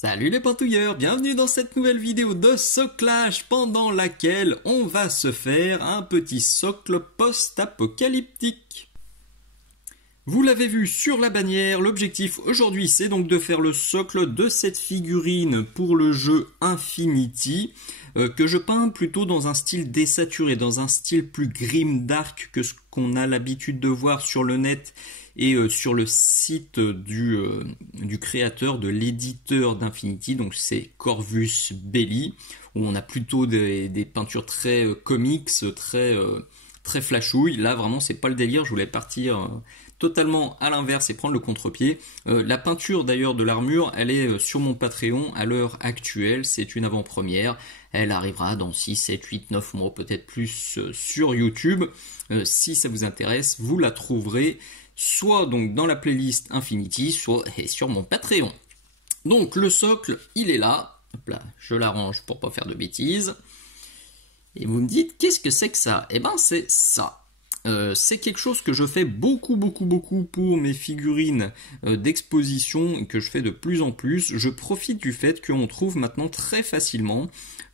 Salut les pantouilleurs, bienvenue dans cette nouvelle vidéo de soclage pendant laquelle on va se faire un petit socle post-apocalyptique. Vous l'avez vu sur la bannière, l'objectif aujourd'hui c'est donc de faire le socle de cette figurine pour le jeu Infinity que je peins plutôt dans un style désaturé, dans un style plus grimdark que ce qu'on a l'habitude de voir sur le net et sur le site du créateur, de l'éditeur d'Infinity, donc c'est Corvus Belli, où on a plutôt des peintures très comics, très flashouille. Là vraiment c'est pas le délire, je voulais partir totalement à l'inverse et prendre le contre-pied. La peinture d'ailleurs de l'armure, elle est sur mon Patreon à l'heure actuelle, c'est une avant-première. Elle arrivera dans 6, 7, 8, 9 mois, peut-être plus sur YouTube. Si ça vous intéresse, vous la trouverez soit donc dans la playlist Infinity, soit sur mon Patreon. Donc le socle, il est là. Hop là, je l'arrange pour pas faire de bêtises. Et vous me dites, qu'est-ce que c'est que ça? Eh ben c'est ça. C'est quelque chose que je fais beaucoup pour mes figurines d'exposition, que je fais de plus en plus. Je profite du fait qu'on trouve maintenant très facilement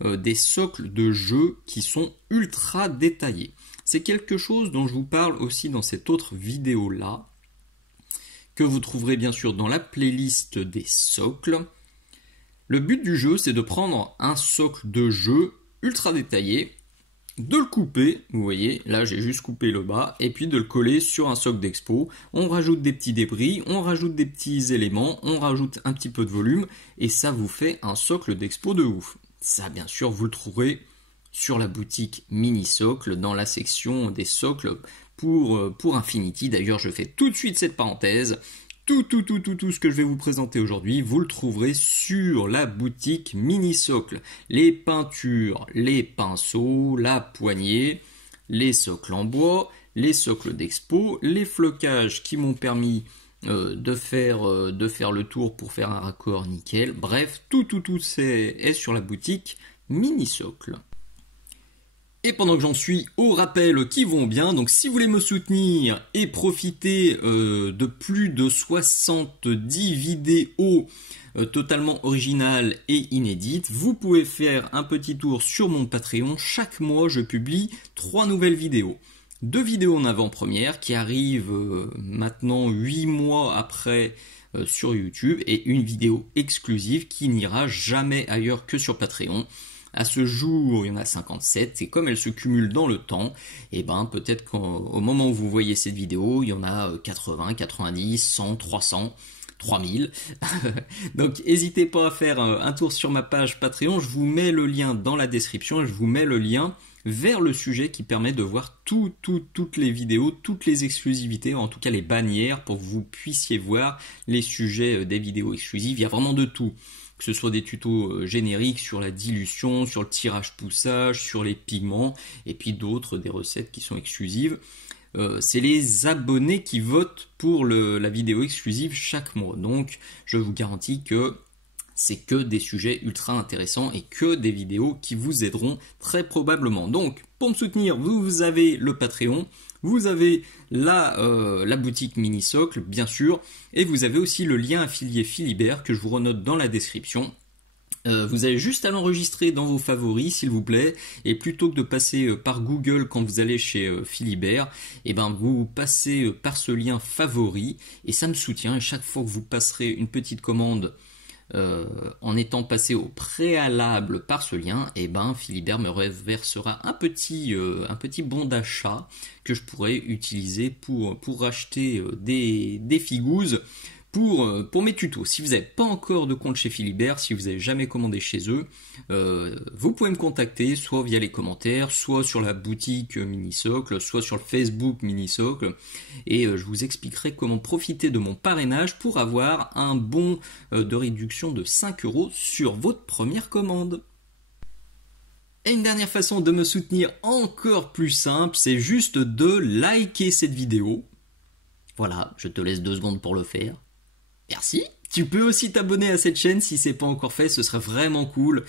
des socles de jeux qui sont ultra détaillés. C'est quelque chose dont je vous parle aussi dans cette autre vidéo là, que vous trouverez bien sûr dans la playlist des socles. Le but du jeu, c'est de prendre un socle de jeu ultra détaillé, de le couper, vous voyez, là j'ai juste coupé le bas, et puis de le coller sur un socle d'expo. On rajoute des petits débris, on rajoute des petits éléments, on rajoute un petit peu de volume, et ça vous fait un socle d'expo de ouf. Ça bien sûr vous le trouverez sur la boutique Mini Socle, dans la section des socles pour Infinity. D'ailleurs je fais tout de suite cette parenthèse. Tout ce que je vais vous présenter aujourd'hui, vous le trouverez sur la boutique Mini Socle. Les peintures, les pinceaux, la poignée, les socles en bois, les socles d'expo, les flocages qui m'ont permis de faire le tour pour faire un raccord nickel. Bref, tout est sur la boutique Mini Socle. Et pendant que j'en suis aux rappels qui vont bien, donc si vous voulez me soutenir et profiter de plus de 70 vidéos totalement originales et inédites, vous pouvez faire un petit tour sur mon Patreon. Chaque mois, je publie 3 nouvelles vidéos. 2 vidéos en avant-première qui arrivent maintenant 8 mois après sur YouTube, et une vidéo exclusive qui n'ira jamais ailleurs que sur Patreon. À ce jour, il y en a 57, et comme elles se cumulent dans le temps, et ben peut-être qu'au moment où vous voyez cette vidéo, il y en a 80, 90, 100, 300, 3000. Donc n'hésitez pas à faire un tour sur ma page Patreon, je vous mets le lien dans la description, et je vous mets le lien vers le sujet qui permet de voir toutes les vidéos, toutes les exclusivités, en tout cas les bannières, pour que vous puissiez voir les sujets des vidéos exclusives. Il y a vraiment de tout. Que ce soit des tutos génériques sur la dilution, sur le tirage-poussage, sur les pigments, et puis d'autres, des recettes qui sont exclusives. C'est les abonnés qui votent pour la vidéo exclusive chaque mois. Donc je vous garantis que c'est que des sujets ultra intéressants et que des vidéos qui vous aideront très probablement. Donc pour me soutenir, vous avez le Patreon. Vous avez la boutique Mini Socle, bien sûr, et vous avez aussi le lien affilié Philibert que je vous renote dans la description. Vous avez juste à l'enregistrer dans vos favoris, s'il vous plaît, et plutôt que de passer par Google quand vous allez chez Philibert, et ben vous passez par ce lien favori, et ça me soutient. Et chaque fois que vous passerez une petite commande en étant passé au préalable par ce lien, et ben Philibert me reversera un petit bon d'achat que je pourrais utiliser pour racheter des figouzes pour mes tutos. Si vous n'avez pas encore de compte chez Philibert, si vous n'avez jamais commandé chez eux, vous pouvez me contacter soit via les commentaires, soit sur la boutique Mini Socle, soit sur le Facebook Mini Socle, et je vous expliquerai comment profiter de mon parrainage pour avoir un bon de réduction de 5 € sur votre première commande. Et une dernière façon de me soutenir encore plus simple, c'est juste de liker cette vidéo. Voilà, je te laisse 2 secondes pour le faire. Merci. Tu peux aussi t'abonner à cette chaîne si c'est pas encore fait, ce serait vraiment cool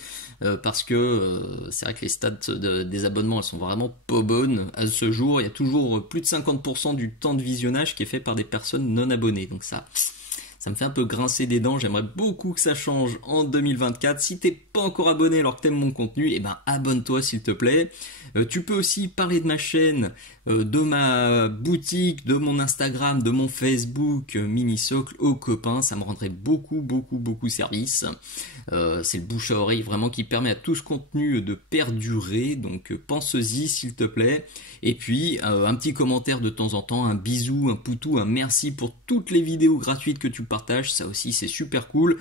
parce que c'est vrai que les stats des abonnements elles sont vraiment pas bonnes à ce jour. Il y a toujours plus de 50% du temps de visionnage qui est fait par des personnes non abonnées, donc ça Ça me fait un peu grincer des dents, j'aimerais beaucoup que ça change en 2024. Si t'es pas encore abonné alors que t'aimes mon contenu, eh ben abonne-toi s'il te plaît. Tu peux aussi parler de ma chaîne, de ma boutique, de mon Instagram, de mon Facebook, Mini-Socle aux copains, ça me rendrait beaucoup service. C'est le bouche à oreille vraiment qui permet à tout ce contenu de perdurer, donc pense-y s'il te plaît. Et puis un petit commentaire de temps en temps, un bisou, un poutou, un merci pour toutes les vidéos gratuites que tu partages, ça aussi c'est super cool,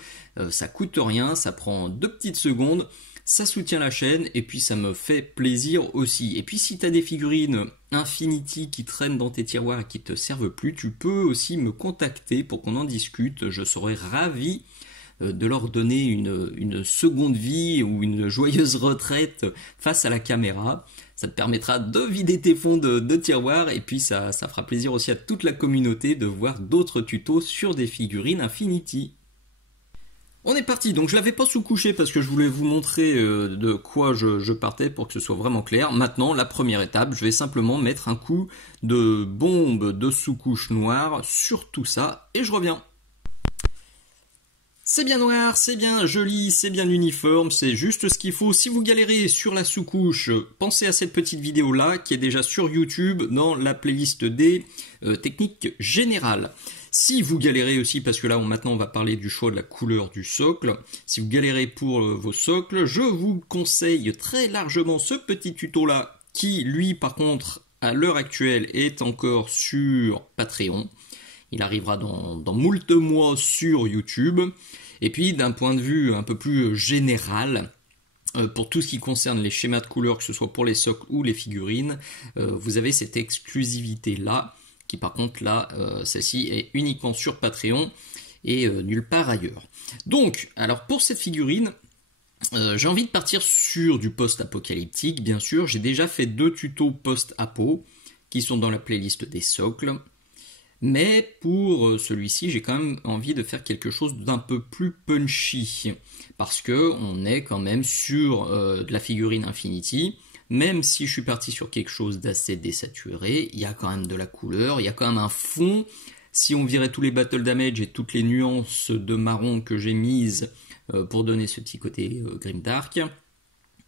ça coûte rien, ça prend 2 petites secondes. Ça soutient la chaîne et puis ça me fait plaisir aussi. Et puis si tu as des figurines Infinity qui traînent dans tes tiroirs et qui te servent plus, tu peux aussi me contacter pour qu'on en discute. Je serais ravi de leur donner une seconde vie ou une joyeuse retraite face à la caméra. Ça te permettra de vider tes fonds de tiroir et puis ça fera plaisir aussi à toute la communauté de voir d'autres tutos sur des figurines Infinity. On est parti, donc je l'avais pas sous-couché parce que je voulais vous montrer de quoi je partais pour que ce soit vraiment clair. Maintenant, la première étape, je vais simplement mettre un coup de bombe de sous-couche noire sur tout ça et je reviens. C'est bien noir, c'est bien joli, c'est bien uniforme, c'est juste ce qu'il faut. Si vous galérez sur la sous-couche, pensez à cette petite vidéo là qui est déjà sur YouTube dans la playlist des techniques générales. Si vous galérez aussi, parce que là maintenant on va parler du choix de la couleur du socle, si vous galérez pour vos socles, je vous conseille très largement ce petit tuto là qui lui par contre à l'heure actuelle est encore sur Patreon. Il arrivera dans moult mois sur YouTube. Et puis d'un point de vue un peu plus général, pour tout ce qui concerne les schémas de couleurs, que ce soit pour les socles ou les figurines, vous avez cette exclusivité là, qui par contre là, celle-ci est uniquement sur Patreon et nulle part ailleurs. Donc, alors pour cette figurine, j'ai envie de partir sur du post-apocalyptique, bien sûr. J'ai déjà fait 2 tutos post-apo qui sont dans la playlist des socles. Mais pour celui-ci, j'ai quand même envie de faire quelque chose d'un peu plus punchy. Parce que on est quand même sur de la figurine Infinity. Même si je suis parti sur quelque chose d'assez désaturé, il y a quand même de la couleur, il y a quand même un fond. Si on virait tous les battle damage et toutes les nuances de marron que j'ai mises pour donner ce petit côté grimdark,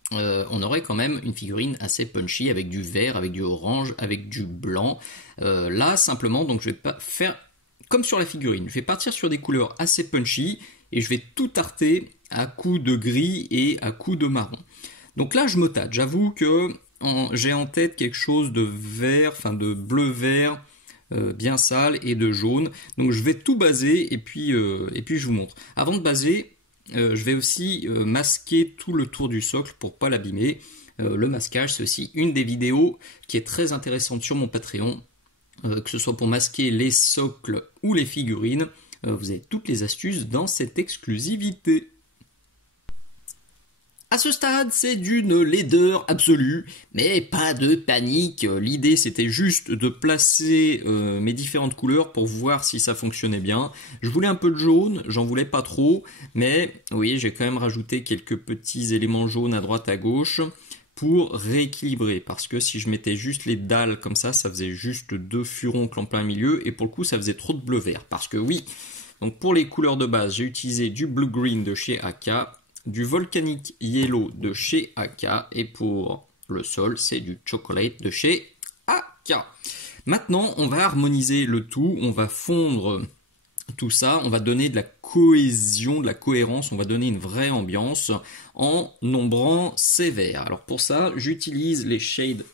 on aurait quand même une figurine assez punchy avec du vert, avec du orange, avec du blanc. Là simplement, donc je vais pas faire comme sur la figurine, je vais partir sur des couleurs assez punchy et je vais tout tarter à coups de gris et à coups de marron. Donc là je me tâte, j'avoue que j'ai en tête quelque chose de vert, enfin de bleu-vert, bien sale et de jaune. Donc je vais tout baser et puis je vous montre. Avant de baser, je vais aussi masquer tout le tour du socle pour pas l'abîmer. Le masquage, c'est aussi une des vidéos qui est très intéressante sur mon Patreon, que ce soit pour masquer les socles ou les figurines. Vous avez toutes les astuces dans cette exclusivité. À ce stade, c'est d'une laideur absolue, mais pas de panique. L'idée, c'était juste de placer mes différentes couleurs pour voir si ça fonctionnait bien. Je voulais un peu de jaune, j'en voulais pas trop, mais vous voyez, j'ai quand même rajouté quelques petits éléments jaunes à droite à gauche pour rééquilibrer. Parce que si je mettais juste les dalles comme ça faisait juste 2 furoncles en plein milieu, et pour le coup, ça faisait trop de bleu-vert. Parce que oui, donc pour les couleurs de base, j'ai utilisé du Blue Green de chez AK, du Volcanic Yellow de chez AK et pour le sol c'est du Chocolate de chez AK. Maintenant on va harmoniser le tout, on va fondre tout ça, on va donner de la cohésion, de la cohérence, on va donner une vraie ambiance en nombrant sévère. Alors pour ça j'utilise les shades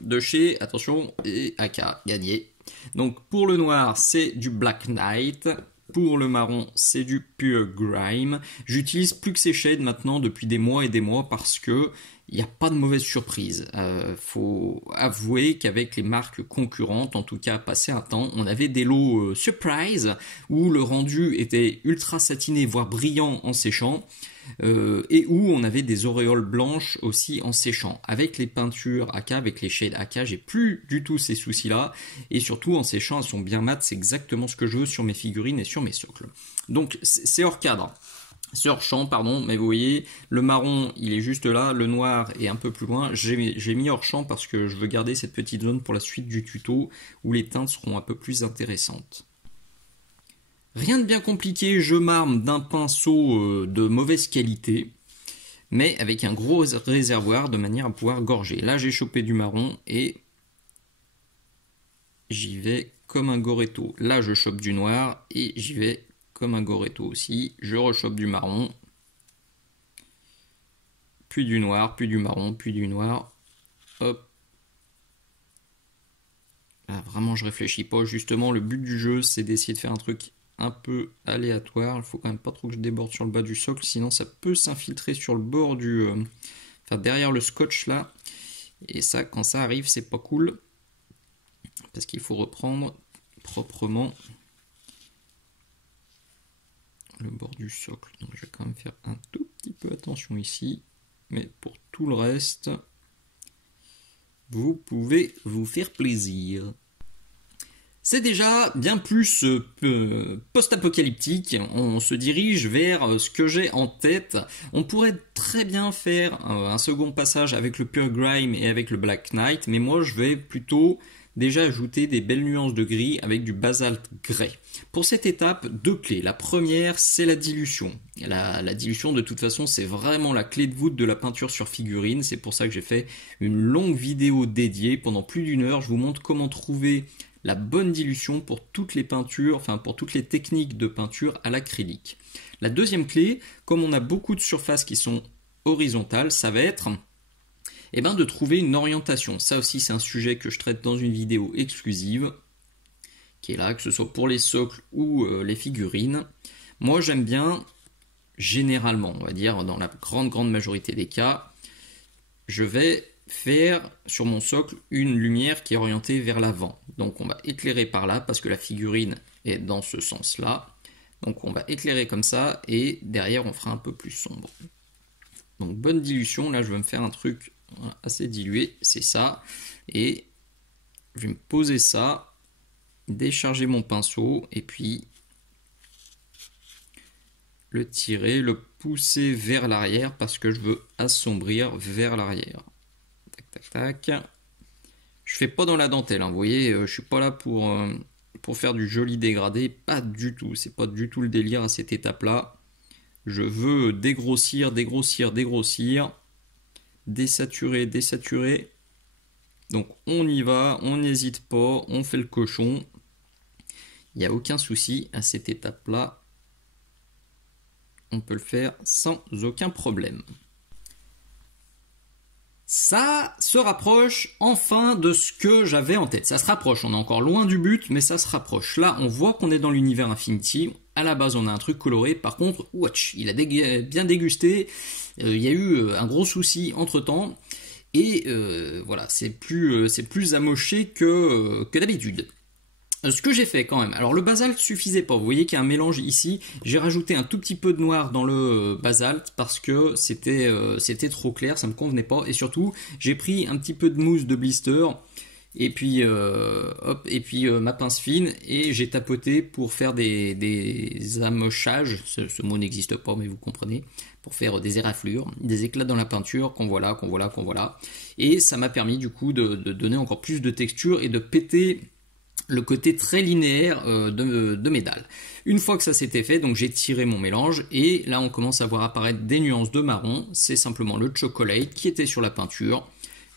de chez, attention, et AK, gagné. Donc pour le noir c'est du Black Knight. Pour le marron, c'est du Pure Grime. J'utilise plus que ces shades maintenant depuis des mois et des mois parce que il n'y a pas de mauvaise surprise. Faut avouer qu'avec les marques concurrentes, en tout cas passé un temps, on avait des lots surprise où le rendu était ultra satiné, voire brillant en séchant. Et où on avait des auréoles blanches aussi en séchant. Avec les peintures AK, avec les shades AK, j'ai plus du tout ces soucis-là. Et surtout en séchant, elles sont bien mates, c'est exactement ce que je veux sur mes figurines et sur mes socles. Donc c'est hors cadre. C'est hors champ, pardon, mais vous voyez, le marron, il est juste là, le noir est un peu plus loin. J'ai mis hors champ parce que je veux garder cette petite zone pour la suite du tuto où les teintes seront un peu plus intéressantes. Rien de bien compliqué, je marne d'un pinceau de mauvaise qualité, mais avec un gros réservoir de manière à pouvoir gorger. Là j'ai chopé du marron et j'y vais comme un goretto. Là je chope du noir et j'y vais comme un goretto aussi. Je rechope du marron, puis du noir, puis du marron, puis du noir. Hop. Là, vraiment je réfléchis pas. Justement le but du jeu c'est d'essayer de faire un truc un peu aléatoire. Il faut quand même pas trop que je déborde sur le bas du socle, sinon ça peut s'infiltrer sur le bord du... enfin derrière le scotch là. Et ça, quand ça arrive, c'est pas cool. Parce qu'il faut reprendre proprement le bord du socle. Donc je vais quand même faire un tout petit peu attention ici. Mais pour tout le reste, vous pouvez vous faire plaisir. C'est déjà bien plus post-apocalyptique, on se dirige vers ce que j'ai en tête. On pourrait très bien faire un second passage avec le Pure Grime et avec le Black Knight, mais moi je vais plutôt déjà ajouter des belles nuances de gris avec du basalte grès. Pour cette étape, deux clés. La première, c'est la dilution. La dilution, de toute façon, c'est vraiment la clé de voûte de la peinture sur figurine. C'est pour ça que j'ai fait une longue vidéo dédiée. Pendant plus d'une heure, je vous montre comment trouver la bonne dilution pour toutes les peintures, enfin pour toutes les techniques de peinture à l'acrylique. La deuxième clé, comme on a beaucoup de surfaces qui sont horizontales, ça va être de trouver une orientation. Ça aussi c'est un sujet que je traite dans une vidéo exclusive, qui est là, que ce soit pour les socles ou les figurines. Moi j'aime bien, généralement, on va dire dans la grande majorité des cas, je vais faire sur mon socle une lumière qui est orientée vers l'avant. Donc on va éclairer par là parce que la figurine est dans ce sens-là. Donc on va éclairer comme ça et derrière on fera un peu plus sombre. Donc bonne dilution, là je vais me faire un truc assez dilué, c'est ça. Et je vais me poser ça, décharger mon pinceau et puis le tirer, le pousser vers l'arrière parce que je veux assombrir vers l'arrière. Tac, tac. Je fais pas dans la dentelle, hein. Vous voyez, je suis pas là pour faire du joli dégradé, pas du tout. C'est pas du tout le délire à cette étape-là. Je veux dégrossir, dégrossir, dégrossir, désaturer, désaturer. Donc on y va, on n'hésite pas, on fait le cochon. Il n'y a aucun souci à cette étape-là. On peut le faire sans aucun problème. Ça se rapproche enfin de ce que j'avais en tête. Ça se rapproche, on est encore loin du but, mais ça se rapproche. Là, on voit qu'on est dans l'univers Infinity. À la base, on a un truc coloré. Par contre, watch, il a bien dégusté. Il y a eu un gros souci entre-temps. Et voilà, c'est plus amoché que d'habitude. Ce que j'ai fait quand même, alors le basalte suffisait pas, vous voyez qu'il y a un mélange ici, j'ai rajouté un tout petit peu de noir dans le basalte parce que c'était trop clair, ça me convenait pas, et surtout j'ai pris un petit peu de mousse de blister, et puis ma pince fine, et j'ai tapoté pour faire des amochages, ce mot n'existe pas mais vous comprenez, pour faire des éraflures, des éclats dans la peinture qu'on voit là, et ça m'a permis du coup de donner encore plus de texture et de péter le côté très linéaire de mes dalles. Une fois que ça s'était fait, donc j'ai tiré mon mélange et là on commence à voir apparaître des nuances de marron. C'est simplement le chocolate qui était sur la peinture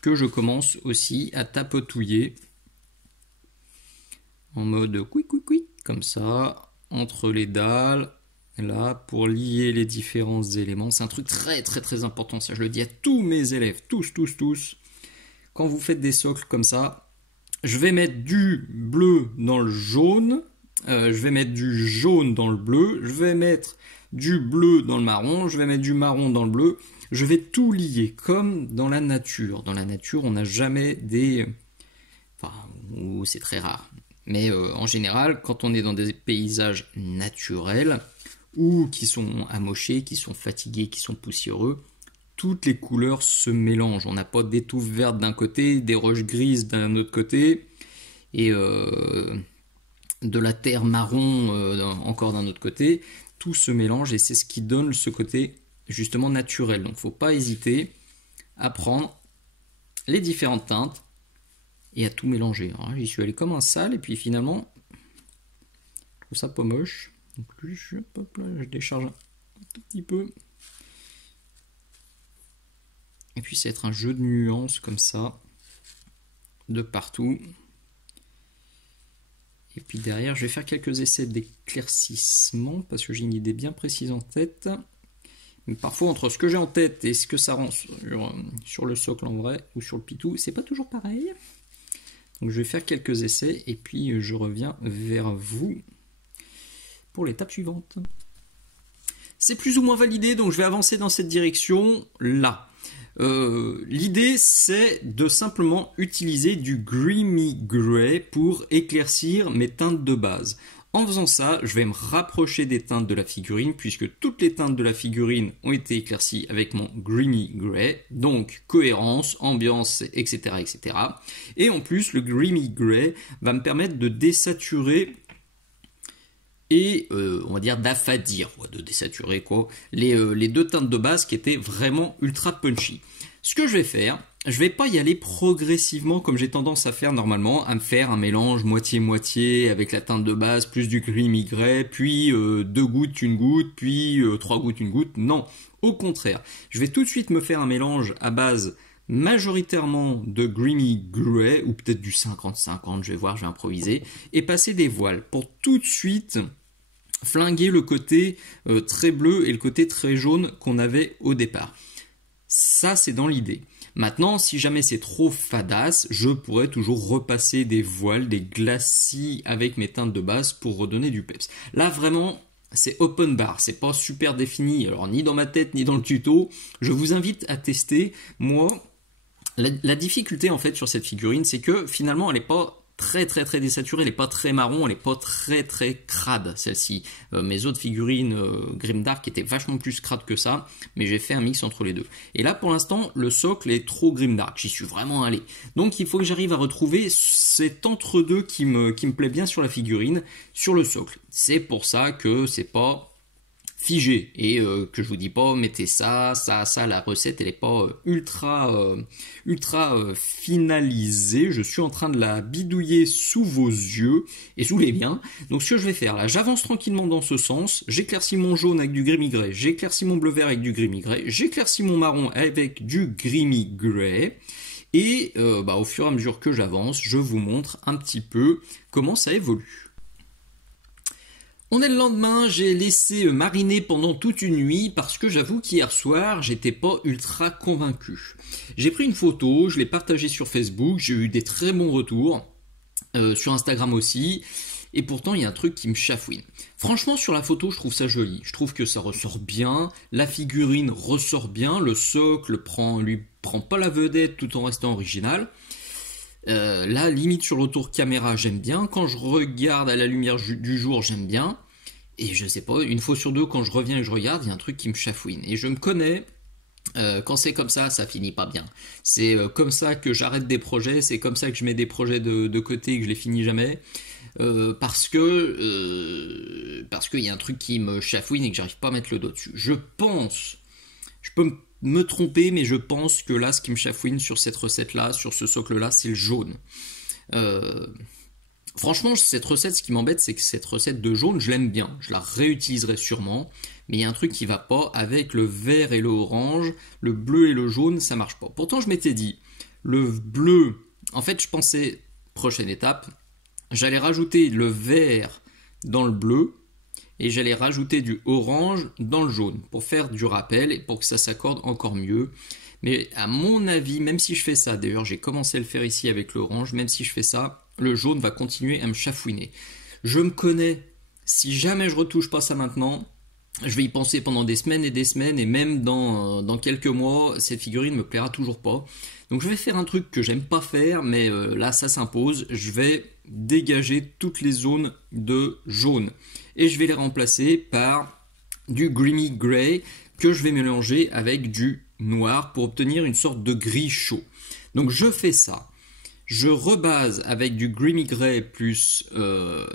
que je commence aussi à tapotouiller en mode quick comme ça entre les dalles là pour lier les différents éléments. C'est un truc très important, ça je le dis à tous mes élèves, tous. Quand vous faites des socles comme ça, je vais mettre du bleu dans le jaune, je vais mettre du jaune dans le bleu, je vais mettre du bleu dans le marron, je vais mettre du marron dans le bleu, je vais tout lier comme dans la nature. Dans la nature, on n'a jamais des... Enfin, c'est très rare. Mais en général, quand on est dans des paysages naturels, ou qui sont amochés, qui sont fatigués, qui sont poussiéreux, toutes les couleurs se mélangent. On n'a pas des touffes vertes d'un côté, des roches grises d'un autre côté, et de la terre marron encore d'un autre côté. Tout se mélange et c'est ce qui donne ce côté justement naturel. Donc il ne faut pas hésiter à prendre les différentes teintes et à tout mélanger. J'y suis allé comme un sale et puis finalement, je trouve ça pas moche. Donc lui, hop là, je décharge un tout petit peu. Et puis ça va être un jeu de nuances comme ça, de partout. Et puis derrière, je vais faire quelques essais d'éclaircissement, parce que j'ai une idée bien précise en tête. Mais parfois, entre ce que j'ai en tête et ce que ça rend sur le socle en vrai, ou sur le pitou, c'est pas toujours pareil. Donc je vais faire quelques essais, et puis je reviens vers vous pour l'étape suivante. C'est plus ou moins validé, donc je vais avancer dans cette direction là. L'idée c'est de simplement utiliser du Grimy Grey pour éclaircir mes teintes de base. En faisant ça, je vais me rapprocher des teintes de la figurine puisque toutes les teintes de la figurine ont été éclaircies avec mon Grimy Grey, donc cohérence, ambiance, etc., etc. Et en plus, le Grimy Grey va me permettre de désaturer et on va dire d'affadir, de désaturer quoi, les deux teintes de base qui étaient vraiment ultra punchy. Ce que je vais faire, je vais pas y aller progressivement comme j'ai tendance à faire normalement, à me faire un mélange moitié-moitié avec la teinte de base plus du Grimy Grey, puis 2 gouttes, une goutte, puis 3 gouttes, une goutte. Non, au contraire, je vais tout de suite me faire un mélange à base majoritairement de Grimy Grey, ou peut-être du 50-50, je vais voir, je vais improviser, et passer des voiles pour tout de suite flinguer le côté très bleu et le côté très jaune qu'on avait au départ. Ça, c'est dans l'idée. Maintenant, si jamais c'est trop fadasse, je pourrais toujours repasser des voiles, des glacis avec mes teintes de base pour redonner du peps. Là, vraiment, c'est open bar, c'est pas super défini, alors ni dans ma tête, ni dans le tuto. Je vous invite à tester. Moi, la difficulté en fait sur cette figurine, c'est que finalement, elle n'est pas très désaturée, elle n'est pas très marron, elle n'est pas très crade celle-ci. Mes autres figurines Grimdark étaient vachement plus crades que ça, mais j'ai fait un mix entre les deux. Et là pour l'instant le socle est trop Grimdark, j'y suis vraiment allé. Donc il faut que j'arrive à retrouver cet entre-deux qui me plaît bien sur la figurine, sur le socle. C'est pour ça que c'est pas figé et que je vous dis pas mettez ça, la recette elle est pas ultra finalisée. Je suis en train de la bidouiller sous vos yeux et sous les miens. Donc ce que je vais faire là, j'avance tranquillement dans ce sens, j'éclaircis mon jaune avec du Grimy Grey, j'éclaircis mon bleu vert avec du Grimy Grey, j'éclaircis mon marron avec du Grimy Grey. Et au fur et à mesure que j'avance, je vous montre un petit peu comment ça évolue. On est le lendemain, j'ai laissé mariner pendant toute une nuit parce que j'avoue qu'hier soir, j'étais pas ultra convaincu. J'ai pris une photo, je l'ai partagée sur Facebook, j'ai eu des très bons retours, sur Instagram aussi, et pourtant il y a un truc qui me chafouine. Franchement sur la photo je trouve ça joli, je trouve que ça ressort bien, la figurine ressort bien, le socle lui prend pas la vedette tout en restant original. Là, limite sur le retour caméra, j'aime bien. Quand je regarde à la lumière du jour, j'aime bien. Et je sais pas, une fois sur deux, quand je reviens et je regarde, il y a un truc qui me chafouine. Et je me connais, quand c'est comme ça finit pas bien. C'est comme ça que j'arrête des projets, c'est comme ça que je mets des projets de côté et que je les finis jamais. Parce qu'il y a un truc qui me chafouine et que j'arrive pas à mettre le doigt dessus. Je peux me tromper, mais je pense que là, ce qui me chafouine sur cette recette-là, sur ce socle-là, c'est le jaune. Franchement, cette recette, ce qui m'embête, c'est que cette recette de jaune, je l'aime bien. Je la réutiliserai sûrement, mais il y a un truc qui va pas avec le vert et le orange, le bleu et le jaune, ça marche pas. Pourtant, je m'étais dit, le bleu, en fait, je pensais, prochaine étape, j'allais rajouter le vert dans le bleu, et j'allais rajouter du orange dans le jaune pour faire du rappel et pour que ça s'accorde encore mieux. Mais à mon avis, même si je fais ça, d'ailleurs j'ai commencé à le faire ici avec l'orange, même si je fais ça, le jaune va continuer à me chafouiner. Je me connais, si jamais je retouche pas ça maintenant, je vais y penser pendant des semaines et même dans quelques mois, cette figurine me plaira toujours pas. Donc je vais faire un truc que j'aime pas faire, mais là ça s'impose, je vais dégager toutes les zones de jaune. Et je vais les remplacer par du Grimy Grey que je vais mélanger avec du noir pour obtenir une sorte de gris chaud. Donc je fais ça. Je rebase avec du Grimy Grey plus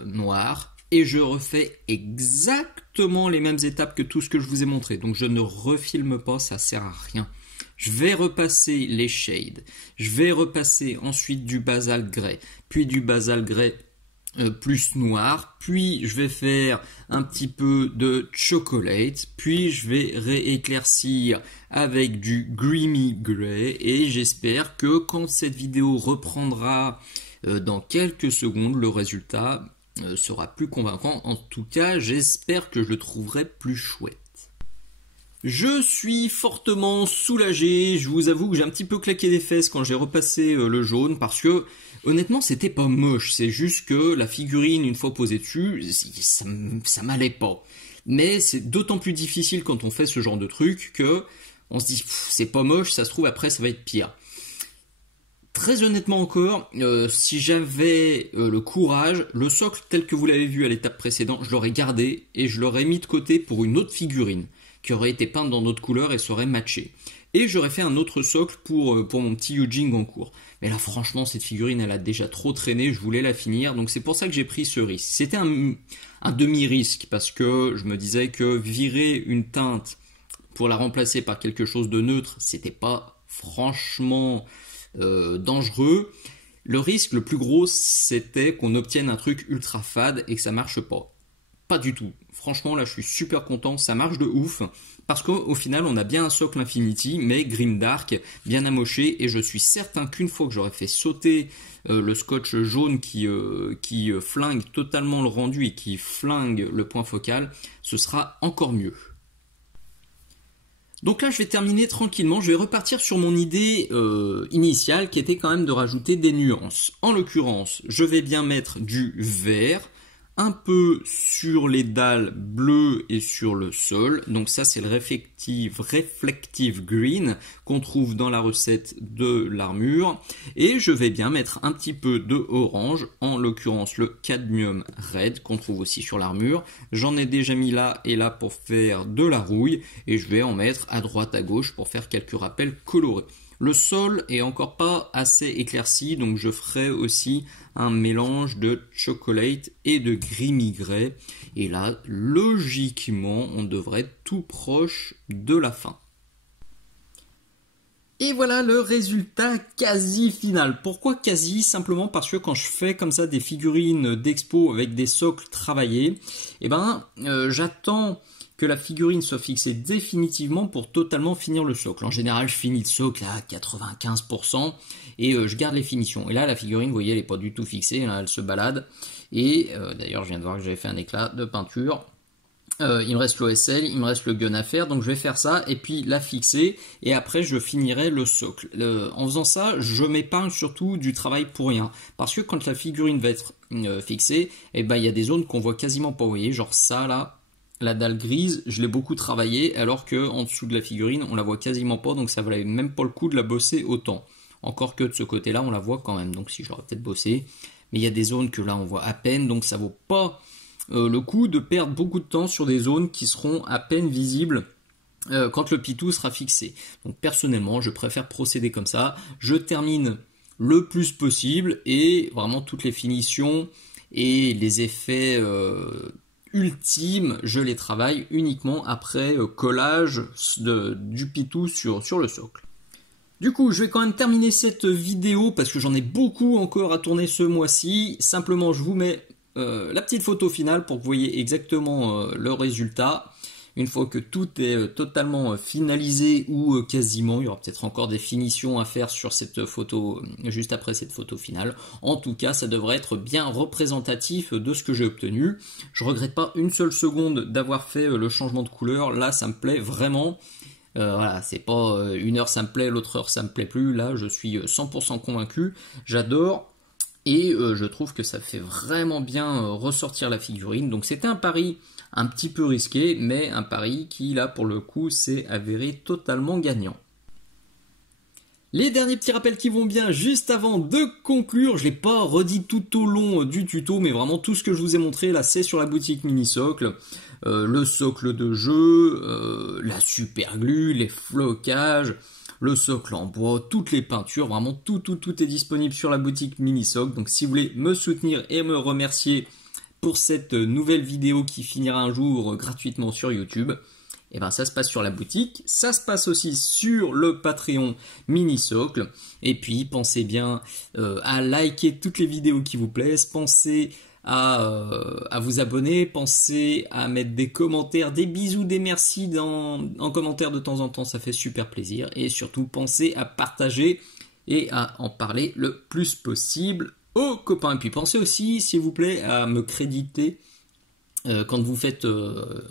noir et je refais exactement les mêmes étapes que tout ce que je vous ai montré. Donc je ne refilme pas, ça sert à rien. Je vais repasser les shades. Je vais repasser ensuite du Basalt Grey, puis du Basalt Grey plus noir, puis je vais faire un petit peu de chocolate, puis je vais rééclaircir avec du creamy grey et j'espère que quand cette vidéo reprendra dans quelques secondes, le résultat sera plus convaincant. En tout cas, j'espère que je le trouverai plus chouette. Je suis fortement soulagé, je vous avoue que j'ai un petit peu claqué des fesses quand j'ai repassé le jaune parce que honnêtement c'était pas moche, c'est juste que la figurine une fois posée dessus, ça m'allait pas. Mais c'est d'autant plus difficile quand on fait ce genre de truc que on se dit c'est pas moche, ça se trouve après ça va être pire. Très honnêtement encore, si j'avais le courage, le socle tel que vous l'avez vu à l'étape précédente, je l'aurais gardé et je l'aurais mis de côté pour une autre figurine qui aurait été peinte dans d'autres couleurs et serait matchée. Et j'aurais fait un autre socle pour mon petit Eugene Goncourt. Mais là franchement cette figurine elle a déjà trop traîné, je voulais la finir, donc c'est pour ça que j'ai pris ce risque. C'était un demi-risque parce que je me disais que virer une teinte pour la remplacer par quelque chose de neutre, c'était pas franchement dangereux. Le risque le plus gros c'était qu'on obtienne un truc ultra fade et que ça marche pas. Pas du tout. Franchement, là, je suis super content. Ça marche de ouf. Parce qu'au final, on a bien un socle Infinity, mais grimdark, bien amoché. Et je suis certain qu'une fois que j'aurai fait sauter le scotch jaune qui flingue totalement le rendu et qui flingue le point focal, ce sera encore mieux. Donc là, je vais terminer tranquillement. Je vais repartir sur mon idée initiale qui était quand même de rajouter des nuances. En l'occurrence, je vais bien mettre du vert, un peu sur les dalles bleues et sur le sol. Donc ça c'est le reflective green qu'on trouve dans la recette de l'armure. Et je vais bien mettre un petit peu de orange, en l'occurrence le cadmium red qu'on trouve aussi sur l'armure. J'en ai déjà mis là et là pour faire de la rouille. Et je vais en mettre à droite à gauche pour faire quelques rappels colorés. Le sol est encore pas assez éclairci, donc je ferai aussi un mélange de chocolate et de creamy grey. Et là, logiquement, on devrait être tout proche de la fin. Et voilà le résultat quasi final. Pourquoi quasi? Simplement parce que quand je fais comme ça des figurines d'expo avec des socles travaillés, j'attends que la figurine soit fixée définitivement pour totalement finir le socle. En général, je finis le socle à 95% et je garde les finitions. Et là, la figurine, vous voyez, elle n'est pas du tout fixée, là, elle se balade. Et d'ailleurs, je viens de voir que j'avais fait un éclat de peinture. Il me reste l'OSL, il me reste le gun à faire, donc je vais faire ça et puis la fixer et après je finirai le socle. En faisant ça, je m'épargne surtout du travail pour rien. Parce que quand la figurine va être fixée, il y a des zones qu'on voit quasiment pas, vous voyez, genre ça là. La dalle grise, je l'ai beaucoup travaillé, alors que en dessous de la figurine, on la voit quasiment pas, donc ça valait même pas le coup de la bosser autant. Encore que de ce côté-là, on la voit quand même, donc si je l'aurais peut-être bossé. Mais il y a des zones que là, on voit à peine, donc ça vaut pas le coup de perdre beaucoup de temps sur des zones qui seront à peine visibles quand le pitou sera fixé. Donc personnellement, je préfère procéder comme ça. Je termine le plus possible et vraiment toutes les finitions et les effets ultime, je les travaille uniquement après collage du pitou sur le socle. Du coup, je vais quand même terminer cette vidéo parce que j'en ai beaucoup encore à tourner ce mois-ci. Simplement, je vous mets la petite photo finale pour que vous voyez exactement le résultat. Une fois que tout est totalement finalisé ou quasiment, il y aura peut-être encore des finitions à faire sur cette photo, juste après cette photo finale. En tout cas, ça devrait être bien représentatif de ce que j'ai obtenu. Je regrette pas une seule seconde d'avoir fait le changement de couleur. Là, ça me plaît vraiment. Voilà, c'est pas une heure ça me plaît, l'autre heure ça me plaît plus. Là, je suis 100% convaincu. J'adore. Et je trouve que ça fait vraiment bien ressortir la figurine. Donc c'était un pari un petit peu risqué, mais un pari qui là pour le coup s'est avéré totalement gagnant. Les derniers petits rappels qui vont bien juste avant de conclure, je ne l'ai pas redit tout au long du tuto, mais vraiment tout ce que je vous ai montré là c'est sur la boutique mini socle. Le socle de jeu, la super glue, les flocages, le socle en bois, toutes les peintures, vraiment tout est disponible sur la boutique Minisocle. Donc si vous voulez me soutenir et me remercier pour cette nouvelle vidéo qui finira un jour gratuitement sur YouTube, et ben ça se passe sur la boutique, ça se passe aussi sur le Patreon Minisocle. Et puis pensez bien à liker toutes les vidéos qui vous plaisent, pensez à vous abonner, pensez à mettre des commentaires, des bisous, des merci en commentaire de temps en temps, ça fait super plaisir. Et surtout, pensez à partager et à en parler le plus possible aux copains. Et puis pensez aussi, s'il vous plaît, à me créditer quand vous faites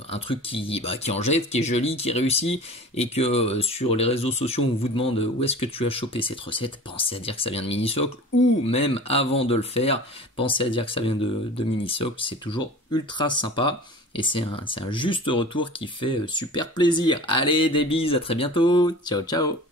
un truc qui en jette, qui est joli, qui réussit, et que sur les réseaux sociaux on vous demande où est-ce que tu as chopé cette recette, pensez à dire que ça vient de Minisocle, ou même avant de le faire, pensez à dire que ça vient de Minisocle, c'est toujours ultra sympa, et c'est un juste retour qui fait super plaisir. Allez, des bises, à très bientôt, ciao ciao.